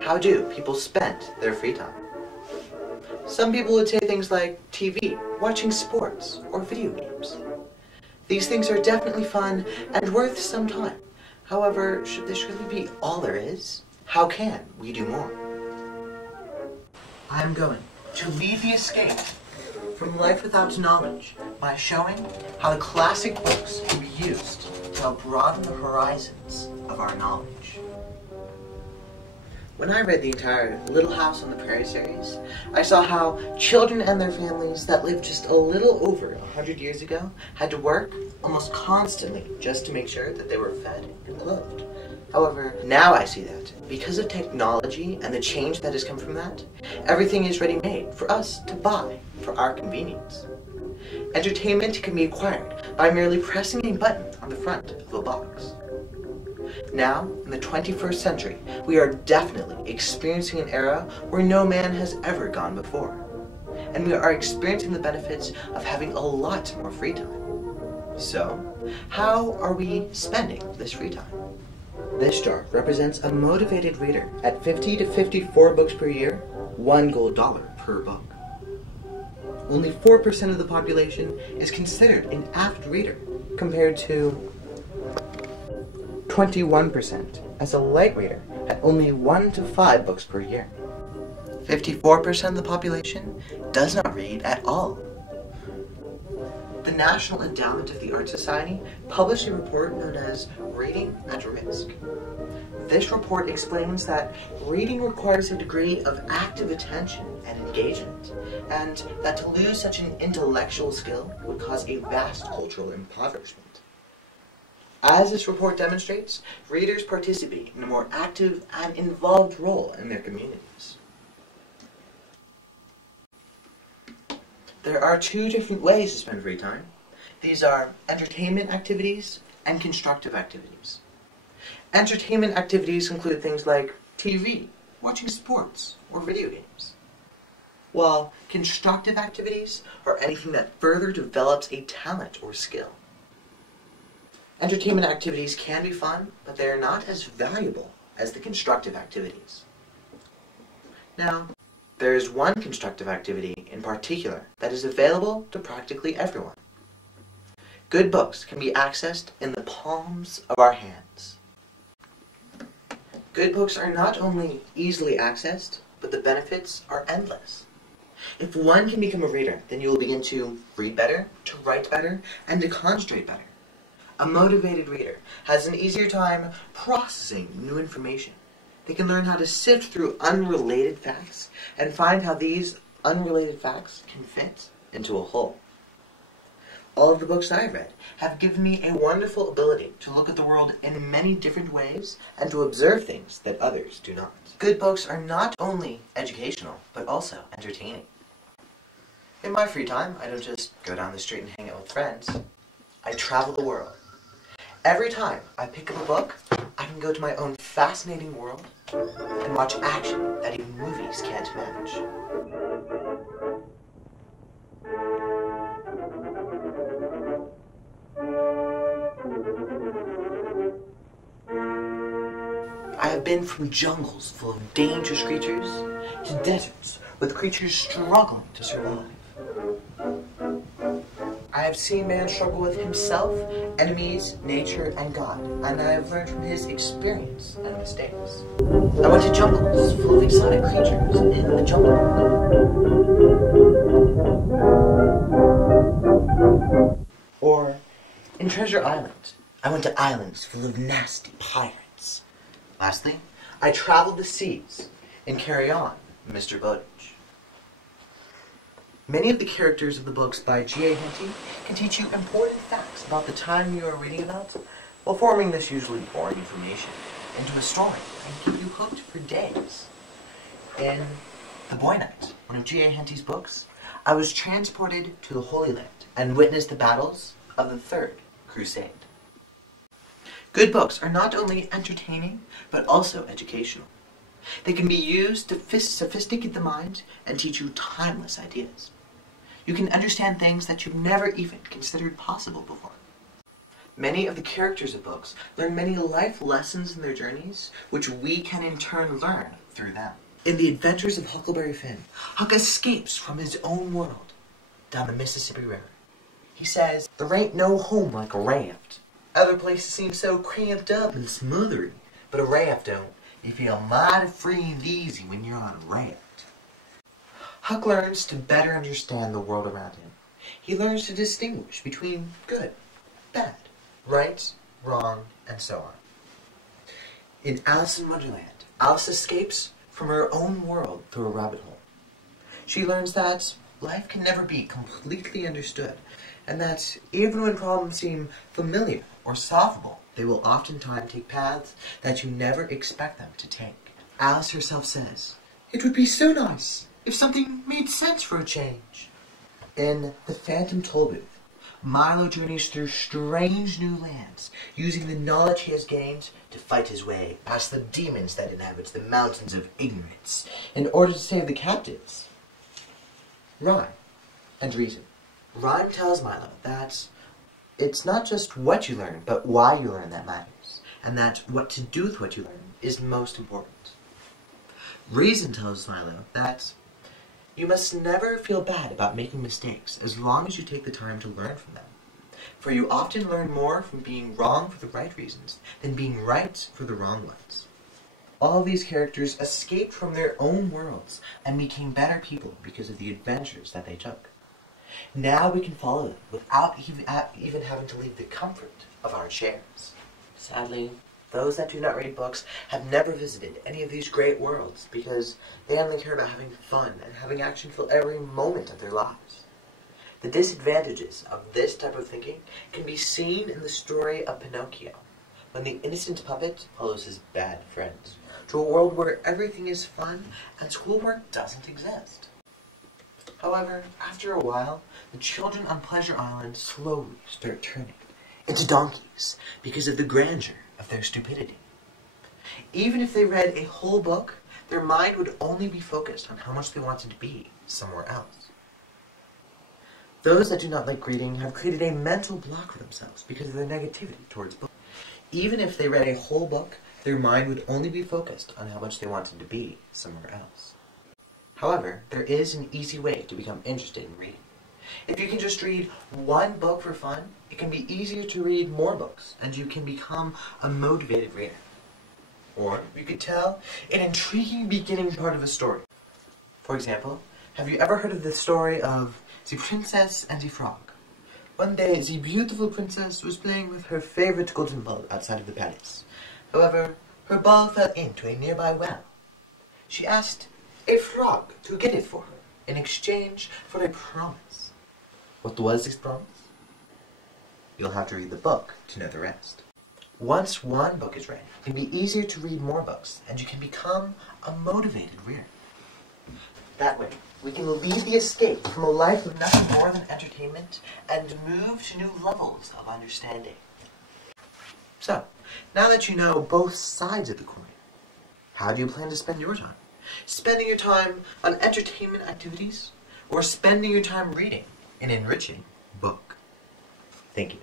How do people spend their free time? Some people would say things like TV, watching sports, or video games. These things are definitely fun and worth some time. However, should this really be all there is? How can we do more? I'm going to lead the escape from life without knowledge by showing how the classic books can be used to help broaden the horizons of our knowledge. When I read the entire Little House on the Prairie series, I saw how children and their families that lived just a little over 100 years ago had to work almost constantly just to make sure that they were fed and clothed. However, now I see that because of technology and the change that has come from that, everything is ready-made for us to buy for our convenience. Entertainment can be acquired by merely pressing a button on the front of a box. Now, in the 21st century, we are definitely experiencing an era where no man has ever gone before. And we are experiencing the benefits of having a lot more free time. So, how are we spending this free time? This chart represents a motivated reader at 50 to 54 books per year, $1 gold per book. Only 4% of the population is considered an avid reader, compared to 21% as a light reader at only 1 to 5 books per year. 54% of the population does not read at all. The National Endowment of the Art Society published a report known as Reading at Risk. This report explains that reading requires a degree of active attention and engagement, and that to lose such an intellectual skill would cause a vast cultural impoverishment. As this report demonstrates, readers participate in a more active and involved role in their communities. There are two different ways to spend free time. These are entertainment activities and constructive activities. Entertainment activities include things like TV, watching sports, or video games. While constructive activities are anything that further develops a talent or skill. Entertainment activities can be fun, but they are not as valuable as the constructive activities. Now, there is one constructive activity in particular that is available to practically everyone. Good books can be accessed in the palms of our hands. Good books are not only easily accessed, but the benefits are endless. If one can become a reader, then you will begin to read better, to write better, and to concentrate better. A motivated reader has an easier time processing new information. They can learn how to sift through unrelated facts and find how these unrelated facts can fit into a whole. All of the books I've read have given me a wonderful ability to look at the world in many different ways and to observe things that others do not. Good books are not only educational, but also entertaining. In my free time, I don't just go down the street and hang out with friends. I travel the world. Every time I pick up a book, I can go to my own fascinating world and watch action that even movies can't match. I have been from jungles full of dangerous creatures to deserts with creatures struggling to survive. I have seen man struggle with himself, enemies, nature, and God, and I have learned from his experience and mistakes. I went to jungles full of exotic creatures in the jungle. Or, in Treasure Island, I went to islands full of nasty pirates. Lastly, I traveled the seas in Carry On, Mr. Bowditch. Many of the characters of the books by G.A. Henty can teach you important facts about the time you are reading about, while forming this usually boring information into a story and keep you hooked for days. In The Boy Knight, one of G.A. Henty's books, I was transported to the Holy Land and witnessed the battles of the Third Crusade. Good books are not only entertaining, but also educational. They can be used to sophisticate the mind and teach you timeless ideas. You can understand things that you've never even considered possible before. Many of the characters of books learn many life lessons in their journeys, which we can in turn learn through them. In The Adventures of Huckleberry Finn, Huck escapes from his own world down the Mississippi River. He says, "There ain't no home like a raft. Other places seem so cramped up and smothery, but a raft don't. You feel mighty free and easy when you're on a raft." Huck learns to better understand the world around him. He learns to distinguish between good, bad, right, wrong, and so on. In Alice in Wonderland, Alice escapes from her own world through a rabbit hole. She learns that life can never be completely understood, and that even when problems seem familiar or solvable, they will oftentimes take paths that you never expect them to take. Alice herself says, "It would be so nice if something made sense for a change." In The Phantom Tollbooth, Milo journeys through strange new lands, using the knowledge he has gained to fight his way past the demons that inhabit the mountains of ignorance in order to save the captives. Rhyme and reason. Rhyme tells Milo that it's not just what you learn, but why you learn that matters, and that what to do with what you learn is most important. Reason tells Milo that you must never feel bad about making mistakes as long as you take the time to learn from them, for you often learn more from being wrong for the right reasons than being right for the wrong ones. All these characters escaped from their own worlds and became better people because of the adventures that they took. Now we can follow them without even having to leave the comfort of our chairs. Sadly, those that do not read books have never visited any of these great worlds because they only care about having fun and having action fill every moment of their lives. The disadvantages of this type of thinking can be seen in the story of Pinocchio, when the innocent puppet follows his bad friends to a world where everything is fun and schoolwork doesn't exist. However, after a while, the children on Pleasure Island slowly start turning into donkeys because of the grandeur of their stupidity. Even if they read a whole book, their mind would only be focused on how much they wanted to be somewhere else. Those that do not like reading have created a mental block for themselves because of their negativity towards books. Even if they read a whole book, their mind would only be focused on how much they wanted to be somewhere else. However, there is an easy way to become interested in reading. If you can just read one book for fun, it can be easier to read more books, and you can become a motivated reader. Or you could tell an intriguing beginning part of a story. For example, have you ever heard of the story of The Princess and the Frog? One day, the beautiful princess was playing with her favorite golden ball outside of the palace. However, her ball fell into a nearby well. She asked a frog to get it for her in exchange for a promise. What was this promise? You'll have to read the book to know the rest. Once one book is read, it can be easier to read more books, and you can become a motivated reader. That way, we can lead the escape from a life of nothing more than entertainment and move to new levels of understanding. So, now that you know both sides of the coin, how do you plan to spend your time? Spending your time on entertainment activities, or spending your time reading an enriching book? Thank you.